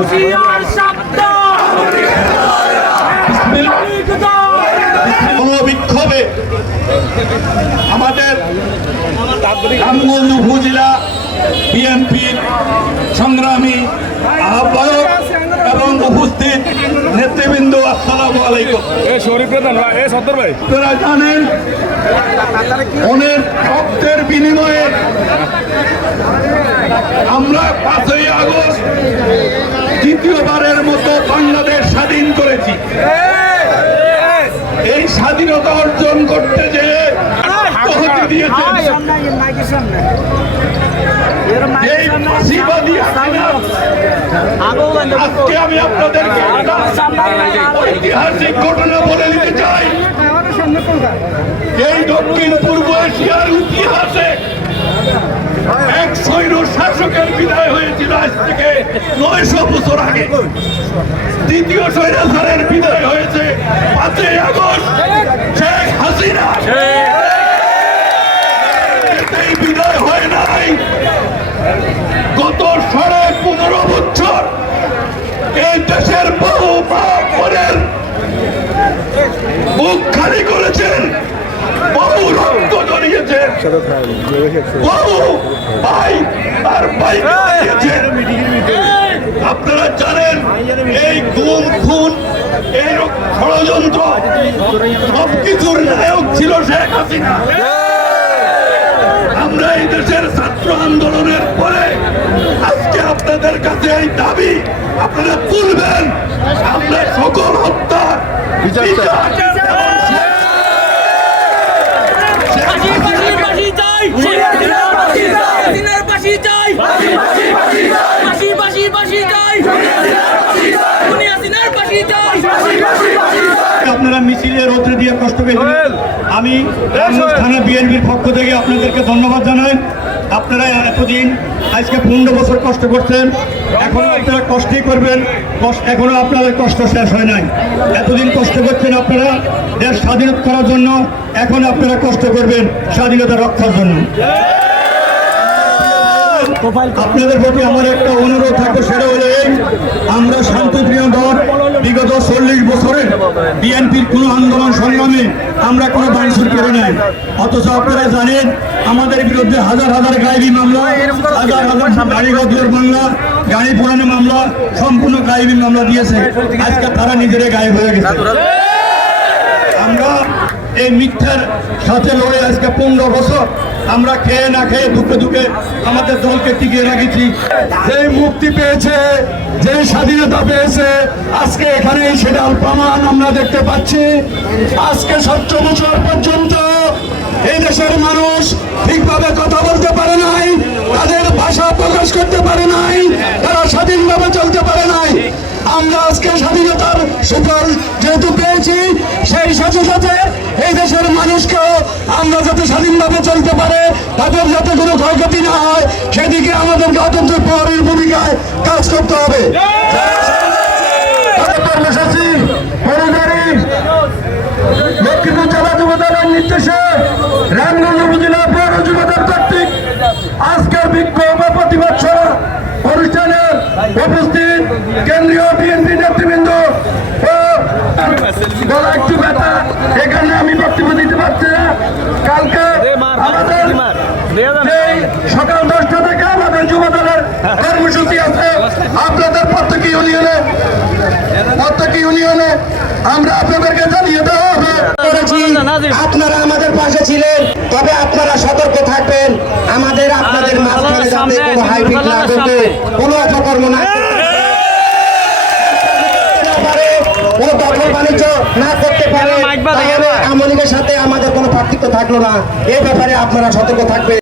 শব্দ বিক্ষোভে আমাদের রামগঞ্জ উপজেলা বিএনপির সংগ্রামী আহ্বায়ক এবং উপস্থিত নেতৃবৃন্দ আসসালামু আলাইকুম। আপনারা জানেন অনেক রক্তের বিনিময়ে আমরা পাঁচই আগস্ট দ্বিতীয়বারের মতো বাংলাদেশ স্বাধীন করেছি। এই স্বাধীনতা অর্জন করতে আত্মহতি দিয়েছেন আজকে আমি আপনাদেরকে ঐতিহাসিক ঘটনা বলে দিতে চাই। এই দক্ষিণ পূর্ব এশিয়ার ইতিহাসে এক সৈন্য শাসকের আজ থেকে নয়শো বছর আগে দ্বিতীয় স্বৈরাচারের বিদায় হয়েছে পাঁচই আগস্ট শেখ হাসিনা। গত সাড়ে পনেরো বছর এই দেশের বহু মা মুখ খালি করেছেন বহু রক্ত জড়িয়েছেন বহু ভাই আর ভাই আপনারা জানেন এই গুম খুন এই ষড়যন্ত্র সবকিছুর নায়ক ছিল শেখ হাসিনা। আমরা এই দেশের ছাত্র আন্দোলনের পরে আজকে আপনাদের কাছে এই দাবি আপনারা তুলবেন। আমরা সকল হত্যা বিচার এবং শেখ- শেখ ফাঁসি ফাঁসি ফাঁসি চাই হাসিনার ফাঁসি চাই হাসিনার আপনারা মিছিলের রোদ্রে দিয়ে কষ্ট পেয়েছেন। আমি রামগঞ্জ থানা বিএনপির পক্ষ থেকে আপনাদেরকে ধন্যবাদ জানাই। আপনারা এতদিন আজকে পনেরো বছর কষ্ট করছেন। এখনও আপনারা কষ্টই করবেন। কষ্ট- এখনও আপনাদের কষ্ট শেষ হয় নাই। এতদিন কষ্ট করছেন আপনারা দেশ স্বাধীন করার জন্য। এখন আপনারা কষ্ট করবেন স্বাধীনতা রক্ষার জন্য। আপনাদের প্রতি আমার একটা অনুরোধ থাকবে, সেটা হলো এই, আমরা শান্তিপ্রিয় দল, বিগত চল্লিশ বছরে বিএনপির কোনো আন্দোলন সংগ্রামে আমরা কোনো বাণিজ্য করে নাই। অথচ আপনারা জানেন, আমাদের বিরুদ্ধে হাজার হাজার গায়েবী মামলা, হাজার হাজার গাড়ি গদলের মামলা, গাড়ি পোড়ানো মামলা, সম্পূর্ণ গায়েবী মামলা দিয়েছে। আজকে তারা নিজেরাই গায়েব হয়ে গেছে। আমরা এই মিথ্যার সাথে লড়ে আজকে পনেরো বছর আমরা খেয়ে না খেয়ে দুঃখে দুঃখে আমাদের দলকে টিকিয়ে রেখেছি। যে মুক্তি পেয়েছে যে স্বাধীনতা পেয়েছে, আজকে এখানে সেটার প্রমাণ আমরা দেখতে পাচ্ছি। আজকে সত্য বছর পর্যন্ত এই দেশের মানুষ ঠিকভাবে কথা বলতে যেহেতু পেয়েছি সেই সাথে সাথে এই দেশের মানুষকেও আমরা যাতে স্বাধীনভাবে চলতে পারে তাদের যাতে কোনো ক্ষয়ক্ষতি না হয় সেদিকে আমাদেরকে অত্যন্ত প্রহরীর ভূমিকায় কাজ করতে হবে। কর্মসূচি পরিবারী লক্ষ্মীপুর জেলা যুবদলের নির্দেশে রামগঞ্জ উপজেলা পৌর যুবদল কর্তৃক আজকের বিক্ষোভ ও প্রতিবাদ সভা অনুষ্ঠানে উপস্থিত কেন্দ্রীয় বিএনপি গলা একটু ব্যথা এখানে আমি বক্তব্য দিতে পারছি না কালকে আমাদের সকাল দশটা থেকে আমাদের যুবদলের কর্মসূচি আছে আপনাদের প্রত্যেক ইউনিয়নে প্রত্যেক ইউনিয়নে আমরা আপনাদেরকে জানিয়ে দেওয়া হবে আপনারা আমাদের পাশে ছিলেন, তবে আপনারা সতর্ক থাকবেন। আমাদের আপনাদের মাঝখানে যাতে কোনো হাইব্রিড না করতে কোনো অপকর্ম না করতে পারে, কোনো দখল বাণিজ্য না করতে পারে তাহলে সাথে আমাদের কোনো পার্থক্য থাকল না। এ ব্যাপারে আপনারা সতর্ক থাকবেন।